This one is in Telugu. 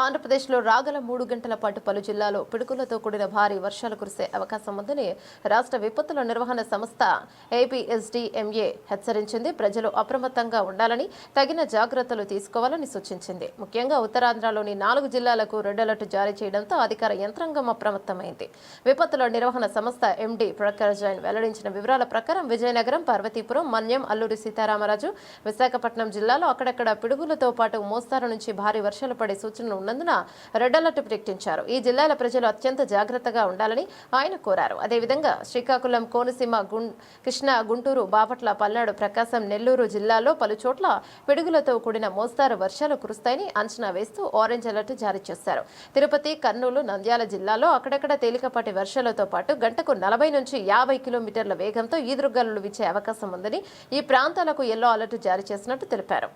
ఆంధ్రప్రదేశ్లో రాగల 3 గంటల పాటు పలు జిల్లాల్లో పిడుగులతో కూడిన భారీ వర్షాలు కురిసే అవకాశం ఉందని రాష్ట్ర విపత్తుల నిర్వహణ సంస్థ ఏపీఎస్డీఎంఏ హెచ్చరించింది. ప్రజలు అప్రమత్తంగా ఉండాలని, తగిన జాగ్రత్తలు తీసుకోవాలని సూచించింది. ముఖ్యంగా ఉత్తరాంధ్రలోని 4 జిల్లాలకు రెడ్ అలర్ట్ జారీ చేయడంతో అధికార యంత్రాంగం అప్రమత్తమైంది. విపత్తుల నిర్వహణ సంస్థ ఎండీ ప్రఖర్ జైన్ వెల్లడించిన వివరాల ప్రకారం విజయనగరం, పార్వతీపురం, మన్యం, అల్లూరి సీతారామరాజు, విశాఖపట్నం జిల్లాలో అక్కడక్కడ పిడుగులతో పాటు మోస్తారు నుంచి భారీ వర్షాలు పడే సూచనలు ఉన్నందున రెడ్ అలర్ట్ ప్రకటించారు. ఈ జిల్లాల ప్రజలు అత్యంత జాగ్రత్తగా ఉండాలని ఆయన కోరారు. అదేవిధంగా శ్రీకాకుళం, కోనసీమ, కృష్ణా, గుంటూరు, బాపట్ల, పల్నాడు, ప్రకాశం, నెల్లూరు జిల్లాల్లో పలు చోట్ల పిడుగులతో కూడిన మోస్తారు వర్షాలు కురుస్తాయని అంచనా వేస్తూ ఆరెంజ్ అలర్ట్ జారీ చేశారు. తిరుపతి, కర్నూలు, నంద్యాల జిల్లాలో అక్కడక్కడ తేలికపాటి వర్షాలతో పాటు గంటకు 40 నుంచి 50 కిలోమీటర్ల వేగంతో ఈదురుగాలులు వీచే అవకాశం ఉందని ఈ ప్రాంతాలకు ఎల్లో అలర్ట్ జారీ చేసినట్టు తెలిపారు.